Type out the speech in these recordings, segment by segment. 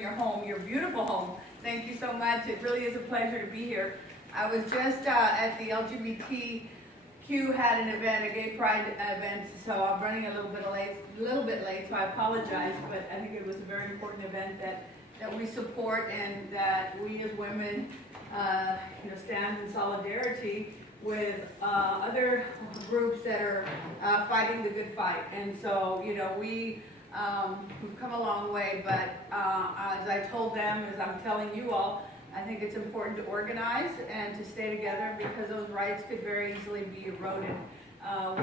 in your home, your beautiful home. Thank you so much. It really is a pleasure to be here. I was just at the LGBTQ had an event, a gay pride event, so I'm running a little bit late, so I apologize, but I think it was a very important event that we support and that we as women stand in solidarity with other groups that are fighting the good fight. And so, we've come a long way, but as I told them, as I'm telling you all, I think it's important to organize and to stay together because those rights could very easily be eroded.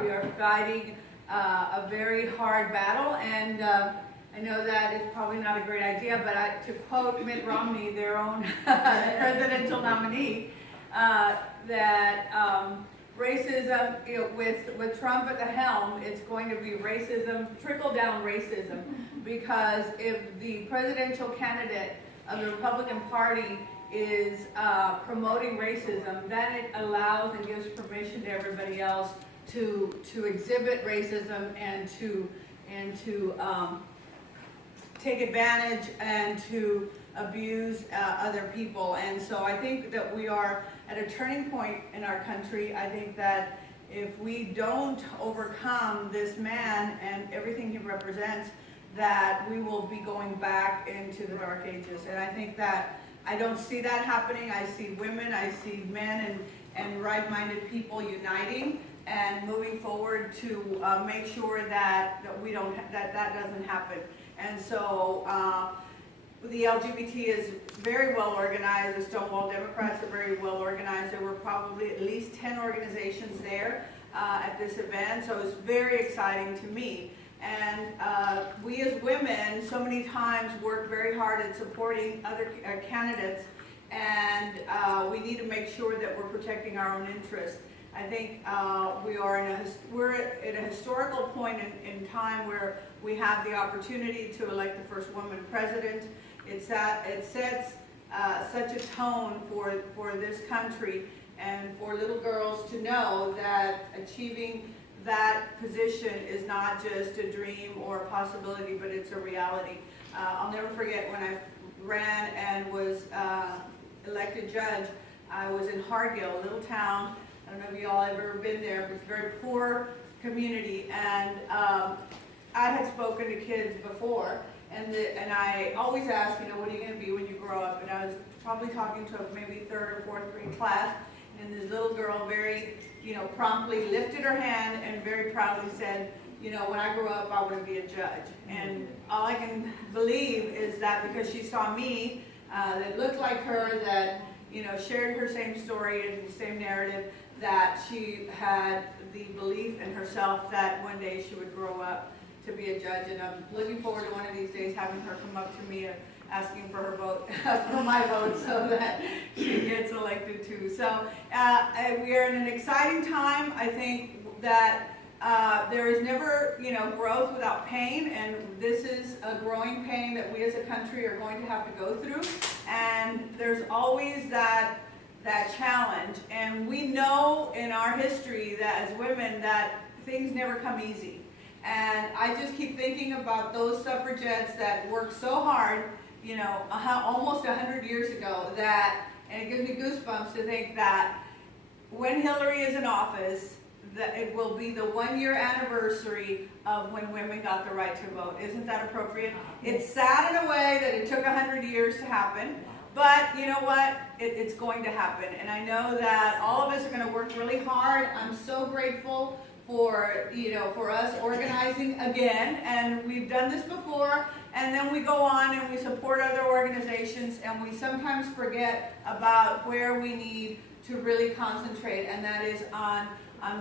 We are fighting a very hard battle, and I know that it's probably not a great idea, but to quote Mitt Romney, their own presidential nominee, that racism, with Trump at the helm, it's going to be racism, trickle-down racism, because if the presidential candidate of the Republican Party is promoting racism, then it allows and gives permission to everybody else to exhibit racism and to take advantage and to abuse other people. And so I think that we are at a turning point in our country. I think that if we don't overcome this man and everything he represents, that we will be going back into the dark ages. And I think that I don't see that happening. I see women, I see men and right-minded people uniting and moving forward to make sure that that doesn't happen. And so the LGBT is very well organized. The Stonewall Democrats are very well organized. There were probably at least 10 organizations there at this event, so it's very exciting to me. And we as women so many times work very hard at supporting other candidates, and we need to make sure that we're protecting our own interests. I think we're at a historical point in time where we have the opportunity to elect the first woman president. It sets such a tone for this country and for little girls to know that achieving that position is not just a dream or a possibility, but it's a reality. I'll never forget when I ran and was elected judge. I was in Hargill, a little town. I don't know if you all have ever been there, but it's a very poor community. And I had spoken to kids before, and I always ask, what are you going to be when you grow up? And I was probably talking to maybe third or fourth grade class, and this little girl very, promptly lifted her hand and very proudly said, when I grow up, I want to be a judge. And all I can believe is that because she saw me that looked like her, that shared her same story and the same narrative, that she had the belief in herself that one day she would grow up to be a judge. And I'm looking forward to one of these days having her come up to me asking for her vote, for my vote, so that she gets elected too. So we are in an exciting time. I think that there is never, growth without pain, and this is a growing pain that we as a country are going to have to go through. And there's always that challenge. And we know in our history that as women that things never come easy. And I just keep thinking about those suffragettes that worked so hard, almost 100 years ago, and it gives me goosebumps to think that when Hillary is in office, that it will be the 1-year anniversary of when women got the right to vote. Isn't that appropriate? It's sad in a way that it took 100 years to happen, but you know what? It's going to happen. And I know that all of us are going to work really hard. I'm so grateful for us organizing again, and we've done this before, and then we go on and we support other organizations, and we sometimes forget about where we need to really concentrate, and that is on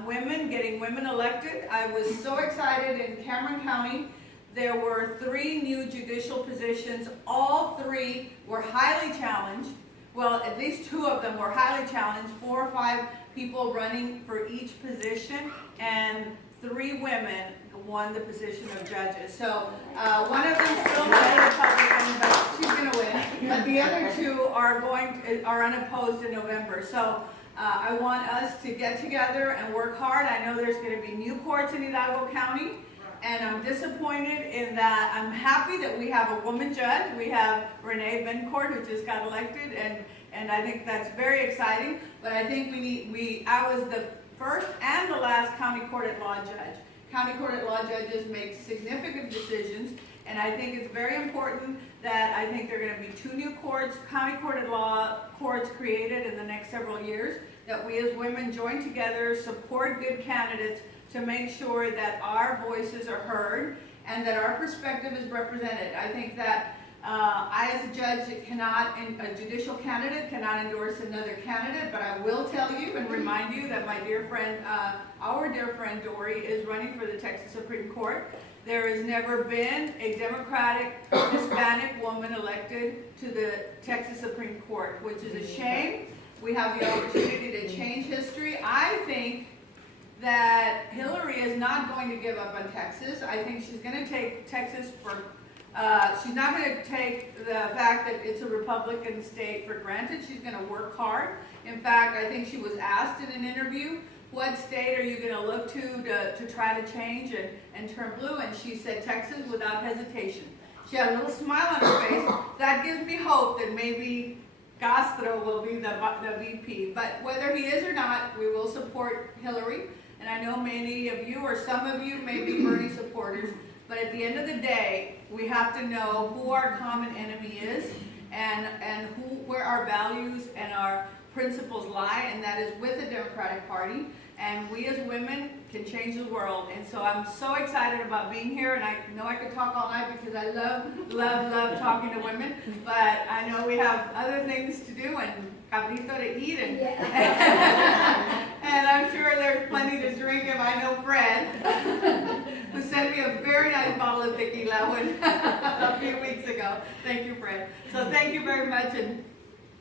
women, getting women elected. I was so excited in Cameron County. There were 3 new judicial positions. All 3 were highly challenged. Well, at least 2 of them were highly challenged, 4 or 5 people running for each position, and 3 women won the position of judges. So one of them still a Republican, but she's going to win. But the other 2 are unopposed in November. So I want us to get together and work hard. I know there's going to be new courts in Hidalgo County. and I'm disappointed in that. I'm happy that we have a woman judge. We have Renee Bencourt, who just got elected, and I think that's very exciting. But I think I was the first and the last county court at law judge. County court at law judges make significant decisions, and I think it's very important that I think there are going to be 2 new courts, county court at law courts created in the next several years, that we as women join together, support good candidates to make sure that our voices are heard and that our perspective is represented. I think that I, as a judge, a judicial candidate cannot endorse another candidate, but I will tell you and remind you that my dear friend, our dear friend Dory, is running for the Texas Supreme Court. There has never been a Democratic Hispanic woman elected to the Texas Supreme Court, which is a shame. We have the opportunity to change history. I think that Hillary is not going to give up on Texas. I think she's going to take Texas for, she's not going to take the fact that it's a Republican state for granted. She's going to work hard. In fact, I think she was asked in an interview, what state are you going to look to try to change and turn blue? And she said Texas without hesitation. She had a little smile on her face. That gives me hope that maybe Castro will be the VP. But whether he is or not, we will support Hillary. And I know many of you, or some of you, may be Bernie supporters. But at the end of the day, we have to know who our common enemy is and where our values and our principles lie, and that is with the Democratic Party. And we as women can change the world. And so I'm so excited about being here, and I know I could talk all night because I love talking to women, but I know we have other things to do and cabrito to eat, and, and I'm sure there's plenty to drink if I know Fred, who sent me a very nice bottle of tequila a few weeks ago. Thank you, Fred. So thank you very much, and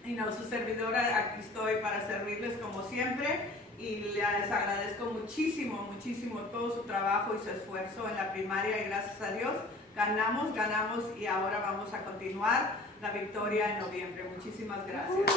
su servidora, aquí estoy para servirles como siempre, y les agradezco muchísimo todo su trabajo y su esfuerzo en la primaria, y gracias a Dios ganamos y ahora vamos a continuar la victoria en noviembre. Muchísimas gracias.